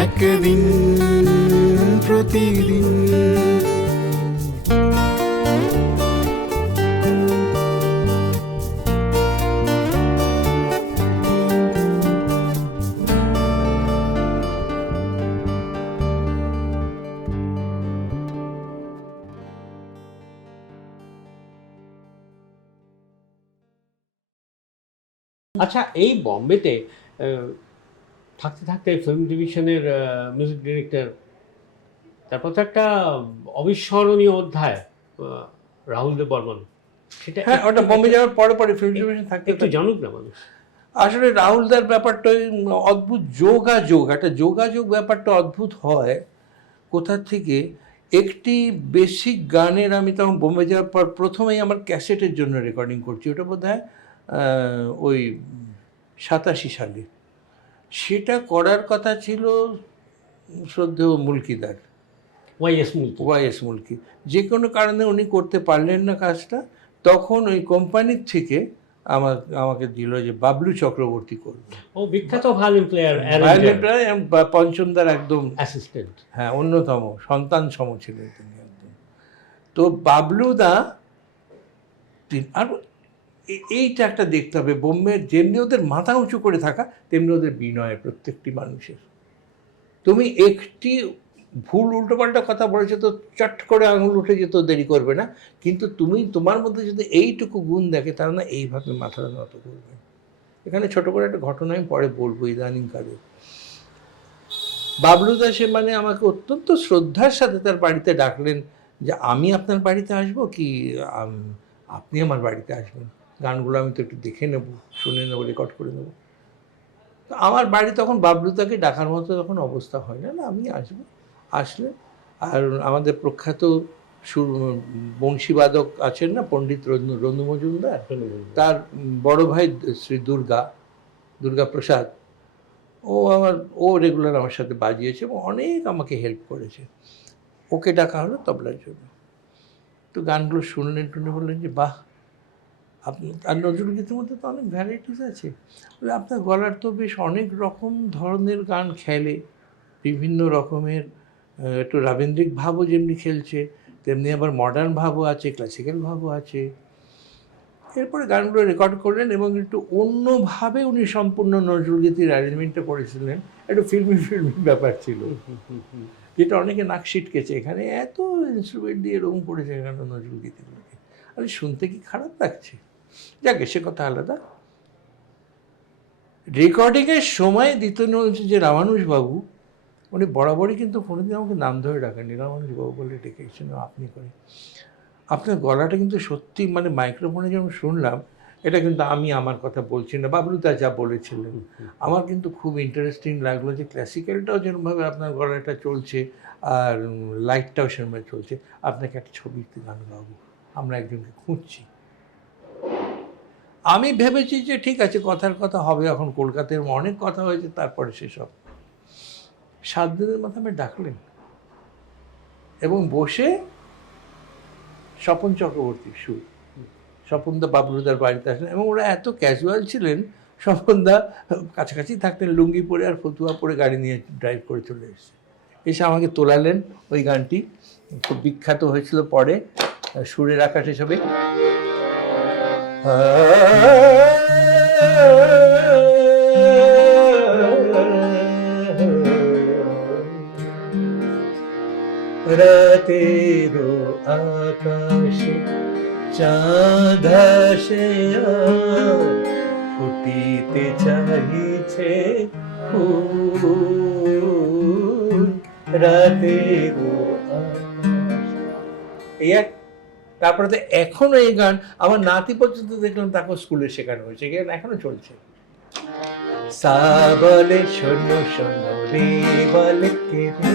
একদিন প্রতিদিন। আচ্ছা এই বম্বেতে থাকতে থাকতে ফিল্ম ডিভিশনের মিউজিক ডিরেক্টর তারপর তো একটা অবিস্মরণীয় অধ্যায় রাহুল দেব বর্মন। সেটা হ্যাঁ ওটা বোম্বে যাওয়ার পরে পরে ফিল্ম ডিভিশন থাকতে একটু জানুক না মানুষ। আসলে রাহুলদার ব্যাপারটা অদ্ভুত যোগাযোগ একটা যোগাযোগ ব্যাপারটা অদ্ভুত হয় কোথা থেকে? একটি বেসিক গানের আমি তখন বোম্বে যাওয়ার পর প্রথমেই আমার ক্যাসেটের জন্য রেকর্ডিং করছি। ওটা বোধ হয় ওই সাতাশি সালে। সেটা করার কথা ছিল শ্রদ্ধেয় মুলকিদার। Y S মুলকি। ওয়াইএস মুলকি। যে কোনো কারণে উনি করতে পারলেন না কাজটা তখন ওই কোম্পানির থেকে আমার আমাকে দিল যে বাবলু চক্রবর্তী করবে। ও বিখ্যাত ভায়োলিন প্লেয়ার ভায়োলিন বা- পঞ্চমদার একদম অ্যাসিস্ট্যান্ট হ্যাঁ অন্যতম সন্তান সম ছিলেন তিনি একদম। তো বাবলুদা তিন- আর এইটা একটা দেখতে হবে। বোম্বের যেমনি ওদের মাথা উঁচু করে থাকা, তেমনি ওদের বিনয় প্রত্যেকটি মানুষের। তুমি একটি ভুল উল্টোপাল্টা কথা বলেছ তো চট করে আঙুল উঠে যেত দেরি করবে না। কিন্তু তুমি তোমার মধ্যে যদি এইটুকু গুণ দেখে তারা না এইভাবে মাথাটা নত করবে। এখানে ছোট করে একটা ঘটনা আমি পরে বলব ইদানিংকালে। বাবলু দাসে মানে আমাকে অত্যন্ত শ্রদ্ধার সাথে তার বাড়িতে ডাকলেন যে, আমি আপনার বাড়িতে আসব কি? আপনি আমার বাড়িতে আসবেন? গানগুলো আমি তো একটু দেখে নেব শুনে নেব রেকর্ড করে নেব। তো আমার বাড়ি তখন বাবলুদাকে ডাকার মতো তখন অবস্থা হয় না না আমি আসব আসলে। আর আমাদের প্রখ্যাত সুর বংশীবাদক আছেন না পণ্ডিত রনু মজুমদার? তার বড় ভাই শ্রী দুর্গা দুর্গা প্রসাদ। ও আমার ও রেগুলার আমার সাথে বাজিয়েছে এবং অনেক আমাকে হেল্প করেছে। ওকে ডাকা হলো তবলার জন্য। তো গানগুলো শুনলেন টুনে বললেন যে বাহ আর নজরুল গীতের মধ্যে তো অনেক ভ্যারাইটিস আছে। আপনার গলার তো বেশ অনেক রকম ধরনের গান খেলে, বিভিন্ন রকমের একটু রাবীন্দ্রিক ভাবও যেমনি খেলছে, তেমনি আবার মডার্ন ভাবও আছে ক্লাসিক্যাল ভাবও আছে। এরপরে গানগুলো রেকর্ড করলেন এবং একটু অন্যভাবে উনি সম্পূর্ণ নজরুলগীতির অ্যারেঞ্জমেন্টটা করেছিলেন একটু ফিল্মি ফিল্মি ব্যাপার ছিল। যেটা অনেকে নাক ছিটকেছে। এখানে এত ইনস্ট্রুমেন্ট দিয়ে এরকম করেছে এখানে নজরুলগীতিগুলোকে আরে শুনতে কি খারাপ লাগছে? যাকে সে কথা আলাদা। রেকর্ডিংয়ের সময় দ্বিতীয় হচ্ছে যে রামানুজবাবু উনি বরাবরই কিন্তু ফোনে দিয়ে আমাকে নাম ধরে ডাকেননি। রামানুজবাবু বলে ডেকেছেন আপনি করে। আপনার গলাটা কিন্তু সত্যি মানে মাইক্রোফোনে যখন শুনলাম, এটা কিন্তু আমি আমার কথা বলছি না বাবলু বাবলুদা যা বলেছিলেন। আমার কিন্তু খুব ইন্টারেস্টিং লাগল যে ক্লাসিক্যালটাও যেরকমভাবে আপনার গলাটা চলছে, আর লাইটটাও সেরকমভাবে চলছে। আপনাকে একটা ছবিতে গান গাবো আমরা একজনকে খুঁজছি। আমি ভেবেছি যে ঠিক আছে, কথার কথা হবে, এখন কলকাতায় অনেক কথা হয়েছে, তারপরে সেসব। সাত দিনের মাথায় আমি ডাকলেন। এবং বসে স্বপন চক্রবর্তী সুর স্বপনদা বাবলুদার বাড়িতে আসলেন। এবং ওরা এত ক্যাজুয়াল ছিলেন স্বপনদা কাছাকাছি থাকতেন, লুঙ্গি পরে আর ফতুয়া পরে গাড়ি নিয়ে ড্রাইভ করে চলে এসেছে। এসে আমাকে তোলালেন ওই গানটি। খুব বিখ্যাত হয়েছিল পরে, সুরের আকাশ হিসেবে রাতের আকাশে চাঁদাসে ফুটিতে চাহিছে ফুল রাতের আকাশে তারপরে তো এখনও এই গান আমার নাতি পর্যন্ত দেখলাম তাকে স্কুলে শেখানো হয়েছে গান এখনও চলছে। সা বলে শোনো শোনো রে বলে কে রে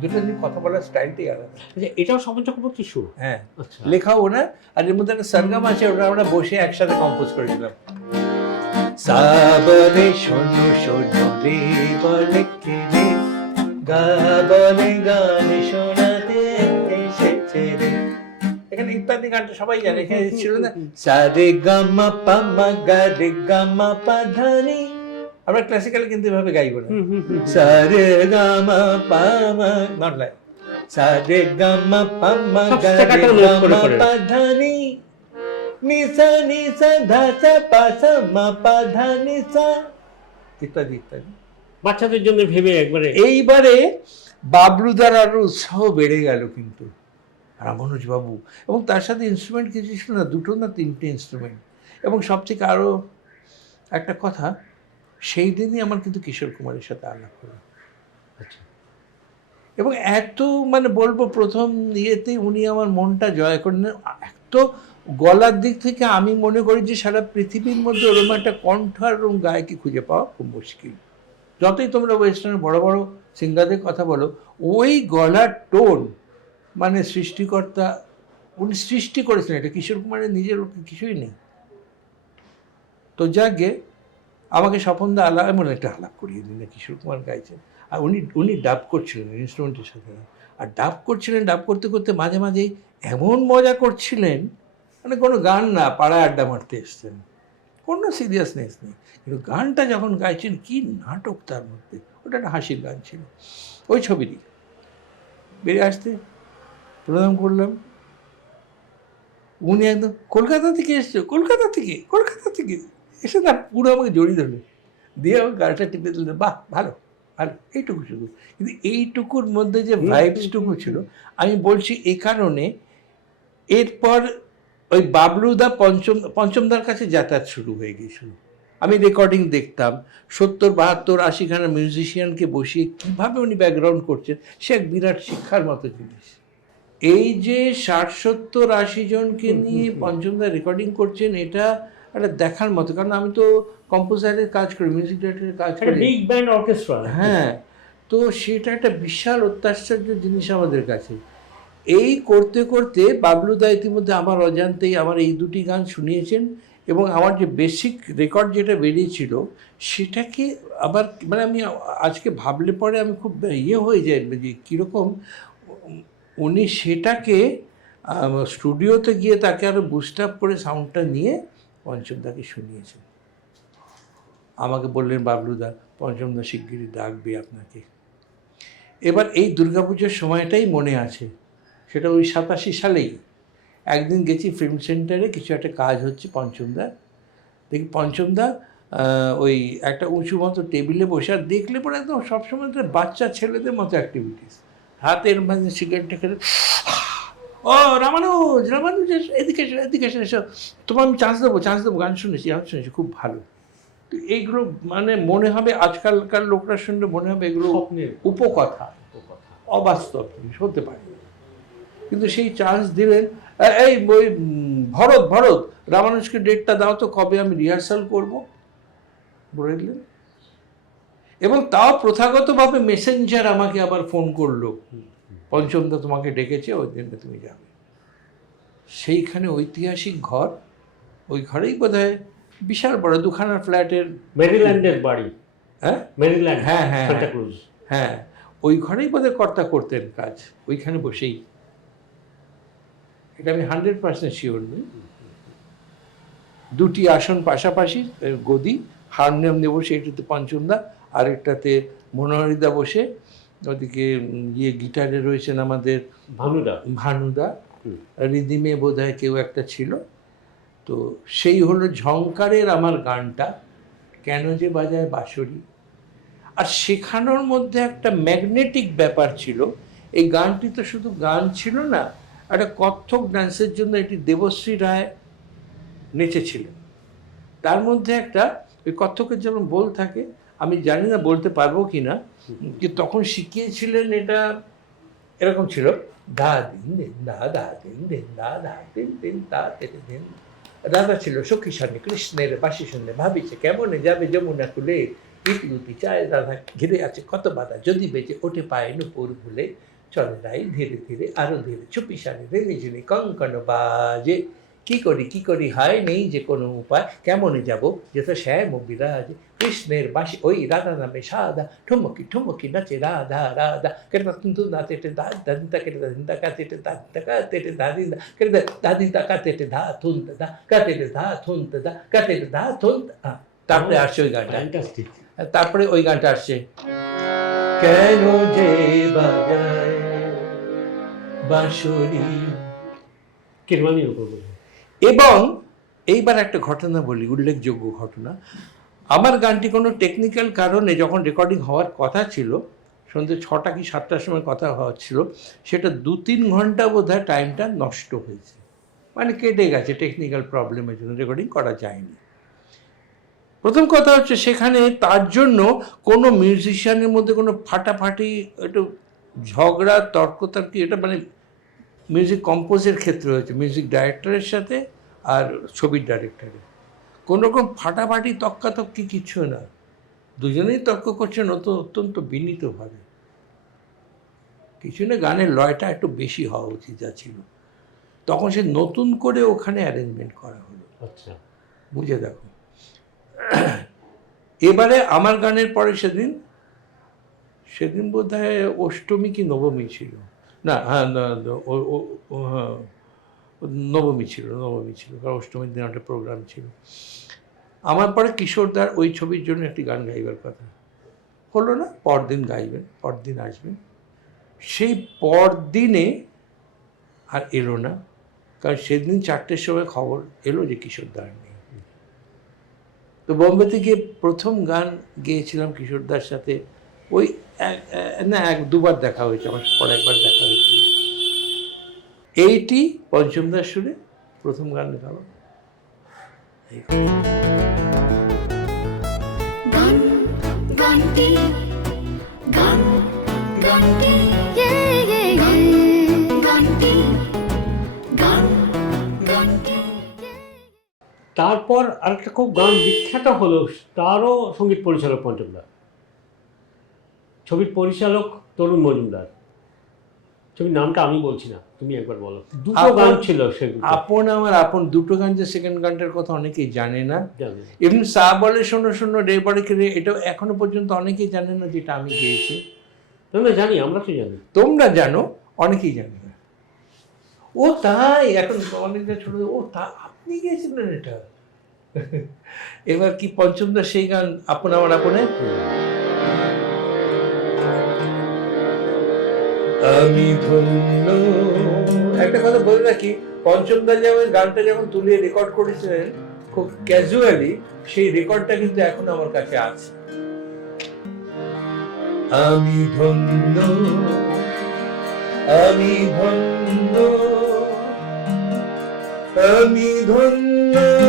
দুটো দিন কথা বলার স্টাইলটাই আলাদা। আচ্ছা এটাও স্বপন চক্রবর্তী হ্যাঁ আচ্ছা। লেখাও না আর এর মধ্যে একটা সরগম আছে ওটা আমরা বসে একসাথে কম্পোজ করেছিলাম। সা বলে শোনো শোনো রে বলে কে রে গা বলে গান শোনাতে ইত্যাদি গানটা সবাই জানে। এখানে ছিল না? সা রে গা মা পা মা গা রে গা মা পা ধা নি আমরা ক্লাসিক্যাল কিন্তু এভাবে গাইবো না। হুম, হুম, হুম। সা রে গা মা পা মা নট লাইক সা রে গা মা পা মা সব গা রে staccato গা note করে মা ইত্যাদি ইত্যাদি। বাচ্চাদের জন্য ভেবে একবারে এইবারে বাবলুদার আরও উৎসাহ বেড়ে গেল কিন্তু। রামানুজ বাবু এবং তার সাথে ইনস্ট্রুমেন্ট কিছু ছিল না দুটো না তিনটে ইনস্ট্রুমেন্ট এবং সবথেকে আরও একটা কথা সেই দিনই আমার কিন্তু কিশোর কুমারের সাথে আলাপ হলো। আচ্ছা। এবং এত মানে বলব প্রথম ইয়েতেই উনি আমার মনটা জয় করেন। এত গলার দিক থেকে আমি মনে করি যে সারা পৃথিবীর মধ্যে ওরকম একটা কণ্ঠ আর ওরকম গায়কে খুঁজে পাওয়া খুব মুশকিল। যতই তোমরা ওয়েস্টার্নের বড় বড় সিঙ্গারদের কথা বলো ওই গলার টোন মানে সৃষ্টিকর্তা, উনি সৃষ্টি করেছেন এটা। কিশোর কুমারের নিজের কিছুই নেই। তো যাকে আমাকে স্বপনদা আলাপ এমন একটা আলাপ করিয়ে দিন কিশোর কুমার গাইছেন। আর উনি উনি ডাব করছিলেন ইনস্ট্রুমেন্টের সাথে। আর ডাব করছিলেন, ডাব করতে করতে মাঝে মাঝেই এমন মজা করছিলেন মানে কোনো গান না, পাড়ায় আড্ডা মারতে এসছেন। কোনো সিরিয়াসনেস নেই। কিন্তু গানটা যখন গাইছেন, কি নাটক তার মধ্যে। ওটা একটা হাসির গান ছিল। ওই ছবিটি। বেরিয়ে আসতে প্রণাম করলাম। উনি একদম কলকাতা থেকে এসছো? কলকাতা থেকে? কলকাতা থেকে? এসে তার পুরো আমাকে জড়িয়ে ধরলেন। দিয়ে আমাকে গাড়িটা টিপে দিলেন। বাহ ভালো ভালো এইটুকু শুধু। কিন্তু এইটুকুর মধ্যে যে ভাইবসটুকু ছিল আমি বলছি এই কারণে এরপর ওই বাবলুদা পঞ্চম পঞ্চমদার কাছে যাতায়াত শুরু হয়ে গিয়েছিল। আমি রেকর্ডিং দেখতাম সত্তর বাহাত্তর আশিখানা মিউজিশিয়ানকে বসিয়ে কীভাবে উনি ব্যাকগ্রাউন্ড করছেন সে এক বিরাট শিক্ষার মতো জিনিস। এই যে ষাট সত্তর আশি জনকে নিয়ে পঞ্চমদা রেকর্ডিং করছেন এটা একটা দেখার মতো। কারণ আমি তো কম্পোজারের কাজ করি মিউজিক ডাইরেক্টরের কাজ করি। বিগ ব্যান্ড অর্কেস্ট্রা হ্যাঁ তো সেটা একটা বিশাল অত্যাশ্চর্য জিনিস আমাদের কাছে। এই করতে করতে বাবলুদা ইতিমধ্যে আমার অজান্তেই আমার এই দুটি গান শুনিয়েছেন এবং আমার যে বেসিক রেকর্ড যেটা বেরিয়েছিল সেটাকে আবার মানে আমি আজকে ভাবলে পরে আমি খুব ইয়ে হয়ে যাই যে কীরকম উনি সেটাকে স্টুডিওতে গিয়ে তাকে আরও বুস্ট আপ করে সাউন্ডটা নিয়ে পঞ্চমদাকে শুনিয়েছেন। আমাকে বললেন বাবলুদা পঞ্চমদা শিগগিরই ডাকবে আপনাকে। এবার এই দুর্গাপুজোর সময়টাই মনে আছে। সেটা ওই সাতাশি সালেই। একদিন গেছি ফিল্ম সেন্টারে কিছু একটা কাজ হচ্ছে পঞ্চমদা দেখি পঞ্চমদা ওই একটা উঁচু মতো টেবিলে বসে, আর দেখলে পরে একদম সবসময় বাচ্চা ছেলেদের মতো অ্যাক্টিভিটিস হাতের মাঝে সিগারেটটা খেলে। ও রামানুজ রামানুজ এদিকে এসো এদিকে এসো এসো। তোমার আমি চান্স দেবো চান্স দেবো গান শুনেছি গান শুনেছি খুব ভালো। তো এইগুলো মানে মনে হবে আজকালকার লোকরা শুনলে মনে হবে এগুলো উপকথা। অবাস্তব জিনিস হতে পারে। কিন্তু সেই চান্স দিলেন এই ওই ভরত ভরত রামানুজকে ডেটটা দাও তো কবে আমি রিহার্সাল করব? বলে দিলেন। এবং তাও প্রথাগতভাবে মেসেঞ্জার আমাকে আবার ফোন করল। পঞ্চমদা তোমাকে ডেকেছে ওই দিনটা তুমি যাবে। সেইখানে ঐতিহাসিক ঘর ওই ঘরেই বোধ হয় বিশাল বড় দুখানা ফ্ল্যাটের মেরিল্যান্ডের বাড়ি। হ্যাঁ? মেরিল্যান্ড হ্যাঁ, হ্যাঁ, হ্যাঁ। হ্যাঁ ওই ঘরেই বোধহয় কর্তা করতেন কাজ ওইখানে বসেই। এটা আমি হান্ড্রেড পার্সেন্ট শিওর নই। দুটি আসন পাশাপাশি গদি হারমোনিয়াম নিয়ে বসে এটাতে পঞ্চমদা আরেকটাতে মনোহরিদা বসে ওদিকে ইয়ে গিটারে রয়েছেন আমাদের ভানুদা। ভানুদা। রিদিমে বোধ হয় কেউ একটা ছিল। তো সেই হলো ঝংকারের আমার গানটা কেন যে বাজায় বাঁশরি। আর শেখানোর মধ্যে একটা ম্যাগনেটিক ব্যাপার ছিল। এই গানটি তো শুধু গান ছিল না একটা কত্থক ডান্সের জন্য এটি দেবশ্রী রায় নেচেছিলেন। তার মধ্যে একটা ওই কত্থকের যেমন বল থাকে আমি জানি না বলতে পারব কি না যে তখন শিখিয়েছিলেন এটা এরকম ছিল, দা দিন দিন, দা দা দিন দিন, দা দা দিন দিন, দা দিন দিন। রাধা ছিল সখী সামনে, কৃষ্ণের বাসি শুনলে ভাবিছে, কেমন যাবে যমুনা কুলে? ইতিউতি চায়, রাধা ঘিরে আছে কত বাধা, যদি বেঁচে ওঠে পায় নুপুর ভুলে চলে যাই ধীরে ধীরে, আরও ধীরে, চুপি সারি, রেনে ঝিনি, কঙ্কন বাজে। কি করি কি করি? হয় নেই যে কোনো উপায়। কেমনে যাব? যেটা শ্যাম বিরাজ কৃষ্ণের বাসি ওই রাধা নামে সাদা ঠুমকি ঠুমকি নাচে রাধা রাধা। কেটে কিন্তু না তেটে দা দাদিতা কেটে দাদিতা কা তেটে দাদিতা কা তেটে দাদিদা কেটে দাদিতা কা তেটে ধা থুন দা কা তেটে ধা থুন দা কা তেটে ধা থুন তারপরে আসছে ওই গানটা। তারপরে ওই গানটা আসছে। কেন যে বাজায় বাঁশুরি? কিরমানির উপর বলব। এবং এইবার একটা ঘটনা বলি, উল্লেখযোগ্য ঘটনা। আমার গানটি কোনো টেকনিক্যাল কারণে যখন রেকর্ডিং হওয়ার কথা ছিল, সন্ধ্যে ছটা কি সাতটার সময় কথা হওয়ার ছিল, সেটা দু তিন ঘণ্টা বোধহয় টাইমটা নষ্ট হয়েছে। মানে কেটে গেছে টেকনিক্যাল প্রবলেমের জন্য রেকর্ডিং করা যায়নি। প্রথম কথা হচ্ছে সেখানে তার জন্য কোনো মিউজিশিয়ানের মধ্যে কোনো ফাটাফাটি, একটু ঝগড়া, তর্কতর্কি, এটা মানে মিউজিক কম্পোজের ক্ষেত্রে হয়েছে মিউজিক ডাইরেক্টরের সাথে আর ছবির ডাইরেক্টরের কোনো রকম ফাটাফাটি তক্কাতক্কি কিছু না। দুজনেই তর্ক করছেন অত অত্যন্ত বিনীতভাবে। কিছু না গানের লয়টা একটু বেশি হওয়া উচিত যা ছিল। তখন সে নতুন করে ওখানে অ্যারেঞ্জমেন্ট করা হলো। আচ্ছা। বুঝে দেখো। এবারে আমার গানের পরে সেদিন সেদিন বোধ হয় অষ্টমী কি নবমী ছিল। না হ্যাঁ হ্যাঁ, নবমী ছিল নবমী ছিল কারণ অষ্টমীর দিন একটা প্রোগ্রাম ছিল। আমার পরে কিশোরদার ওই ছবির জন্য একটি গান গাইবার কথা। হলো না পরদিন গাইবেন পরদিন আসবেন। সেই পরদিনে আর এলো না কারণ সেদিন চারটের সময় খবর এলো যে কিশোরদার নেই। তো বোম্বেতে গিয়ে প্রথম গান গেয়েছিলাম কিশোরদার সাথে ওই না এক দুবার দেখা হয়েছে আমার পরে একবার দেখা হয়েছে। এইটি পঞ্চমদার সুরে প্রথম গান গাওয়া। এই গান গানটি গান গানটি গানটি গান গানটি তারপর আরেকটা খুব গান বিখ্যাত হলো তারও সংগীত পরিচালক পঞ্চমদার ছবির পরিচালক তরুণ মজুমদার। ছবির নামটা আমি বলছি না তুমি একবার বলো। দুটো গান ছিল সেগুলো আপন আমার আপন দুটো গান যে সেকেন্ড গানটার কথা অনেকেই জানে না। এমনি সা বলে শোনো শোনো রে বলে রে এটাও এখনও পর্যন্ত অনেকেই জানে না যেটা আমি গেয়েছি। না জানি আমরা তো জানি। তোমরা জানো অনেকেই জানে না। ও তাই এখন অনেকটা ছোট ও তা আপনি গিয়েছিলেন এটা? এবার কি পঞ্চমদা সেই গান আপন আমার আপনে? আমি ধন্য। একটা কথা বলে রাখি পঞ্চমদা যেমন গানটা যখন তুলিয়ে রেকর্ড করেছিলেন, খুব ক্যাজুয়ালি সেই রেকর্ডটা কিন্তু এখন আমার কাছে আছে। আমি ধন্য। আমি ধন্য। আমি ধন্য।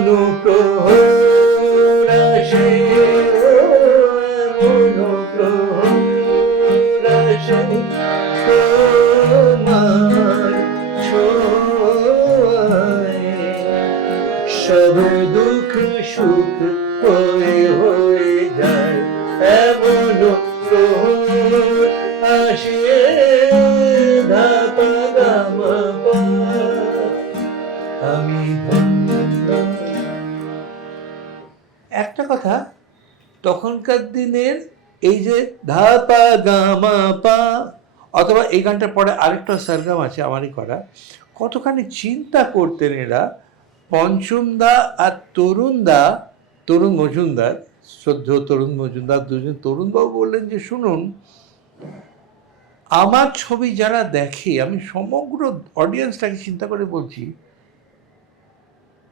এমন তখনকার দিনের এই যে ধাপা গামা পা, অথবা এই গানটার পরে আরেকটা সরগম আছে আমারই করা। কতখানি চিন্তা করতেন এরা। পঞ্চমদা আর তরুণদা, তরুণ মজুমদার শ্রদ্ধেয় তরুণ মজুমদার দুজন তরুণবাবু বললেন যে, শুনুন, আমার ছবি যারা দেখে, আমি সমগ্র অডিয়েন্সটাকে চিন্তা করে বলছি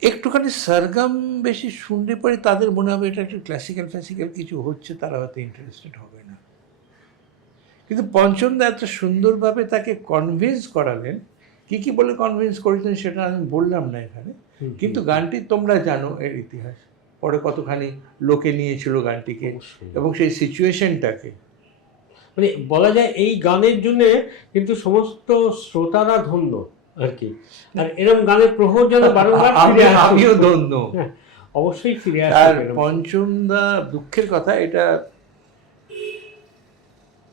একটুখানি সারগাম বেশি শুনলে পরে তাদের মনে হবে এটা একটু ক্লাসিক্যাল ক্লাসিক্যাল কিছু হচ্ছে তারা হয়তো ইন্টারেস্টেড হবে না। কিন্তু পঞ্চমদা এত সুন্দরভাবে তাকে কনভিন্স করালেন। কি কি বলে কনভিন্স করেছেন সেটা আমি বললাম না এখানে। কিন্তু গানটি তোমরা জানো এর ইতিহাস। পরে কতখানি লোকে নিয়েছিল গানটিকে এবং সেই সিচুয়েশনটাকে মানে বলা যায় এই গানের জন্যে কিন্তু সমস্ত শ্রোতারা ধন্য। আর কি। আর এরকম গানের প্রহর যেন বারংবার ফিরে আমি- আমিও ধন্য। হ্যাঁ, অবশ্যই ফিরে আর আসে এরকম। পঞ্চমদা দুঃখের কথা এটা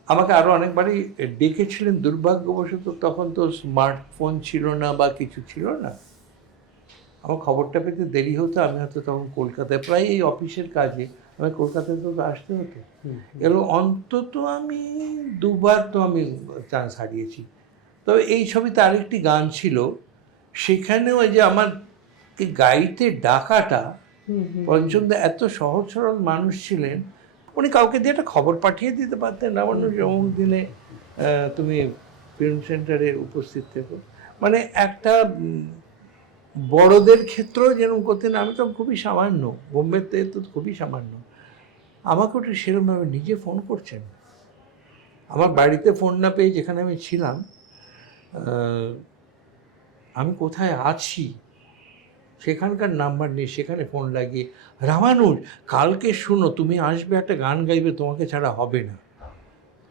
আমাকে আরও অনেকবারই ডেকেছিলেন দুর্ভাগ্যবশত তখন তো স্মার্টফোন ছিল না বা কিছু ছিল না। আমার খবরটা পেতে দেরি হতো আমি হয়তো তখন কলকাতায় প্রায় এই অফিসের কাজে আমি কলকাতায় তো আসতে হতো। এগুলো অন্তত আমি দুবার তো আমি চান্স হারিয়েছি। তবে এই ছবিতে আরেকটি গান ছিল সেখানেও ওই যে আমার গাইতে ডাকাটা। পঞ্চমদা এত সহজ সরল মানুষ ছিলেন উনি কাউকে দিয়ে একটা খবর পাঠিয়ে দিতে পারতেন। না মানুষ অমুক দিনে তুমি ফিল্ম সেন্টারে উপস্থিত থেকো। মানে একটা বড়দের ক্ষেত্রেও যেরকম করতেন আমি তো খুবই সামান্য বোম্বেতে তো খুবই সামান্য। আমাকে ওটা সেরকমভাবে নিজে ফোন করছেন আমার বাড়িতে ফোন না পেয়ে যেখানে আমি ছিলাম আমি কোথায় আছি? সেখানকার নাম্বার নেই, সেখানে ফোন লাগিয়ে, রামানুজ, কালকে শুনো, তুমি আসবে, একটা গান গাইবে, তোমাকে ছাড়া হবে না।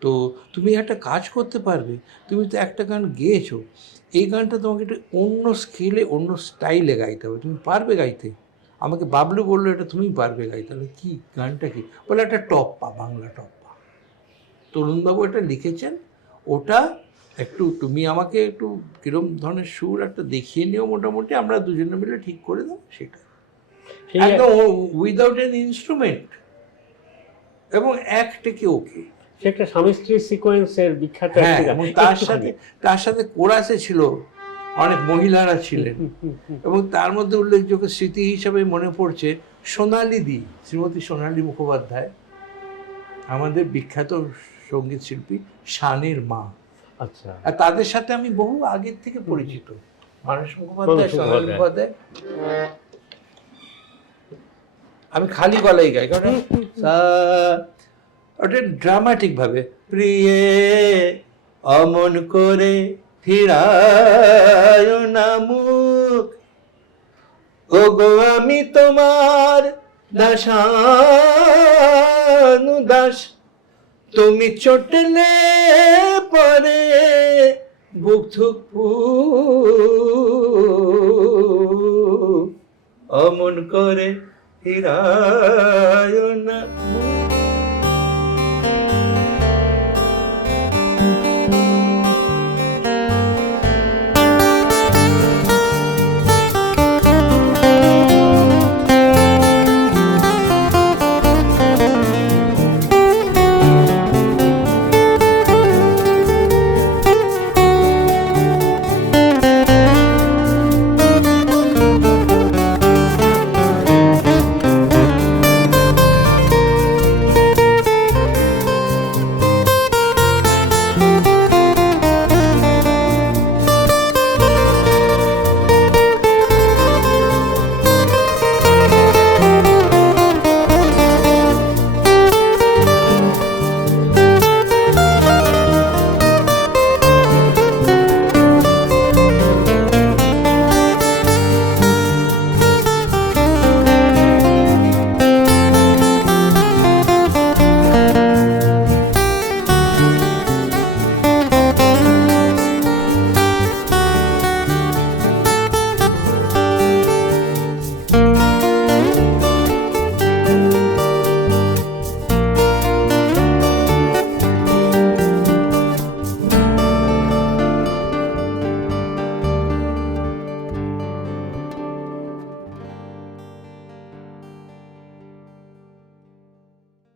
তো তুমি একটা কাজ করতে পারবে, তুমি তো একটা গান গেয়েছো, এই গানটা তোমাকে একটু অন্য স্কেলে অন্য স্টাইলে গাইতে হবে, তুমি পারবে গাইতে? আমাকে বাবলু বলল এটা তুমি পারবে গাইতে তাহলে কী গানটা কি? বলে, একটা টপ্পা, বাংলা টপ্পা। তরুণবাবু এটা লিখেছেন, ওটা একটু তুমি আমাকে একটু কিরম ধরনের সুর একটা দেখিয়ে নিও মোটামুটি আমরা দুজনে মিলে ঠিক করে দাও সেটা। একদম উইদাউট এন ইনস্ট্রুমেন্ট এবং এক টেকে ওকে সে একটা স্বামী স্ত্রী সিকোয়েন্সের বিখ্যাত হ্যাঁ এবং তার সাথে তার সাথে কোরাসে ছিল অনেক মহিলারা ছিলেন। এবং তার মধ্যে উল্লেখযোগ্য স্মৃতি হিসাবে মনে পড়ছে সোনালি দি শ্রীমতী সোনালী মুখোপাধ্যায় আমাদের বিখ্যাত সংগীত শিল্পী শানের মা। আচ্ছা। আর তাদের সাথে আমি বহু আগের থেকে পরিচিত। মানস মুখোপাধ্যায় মুখোপাধ্যায়। আমি খালি গলায় গাই কারণ ওটা ড্রামাটিক ভাবে প্রিয়ে অমন করে ফিরায় না মুখ। ও গো আমি তোমার দাসানু দাস তুমি চটলে পরে বুক থুক অমন করে ফিরায় না মুখ।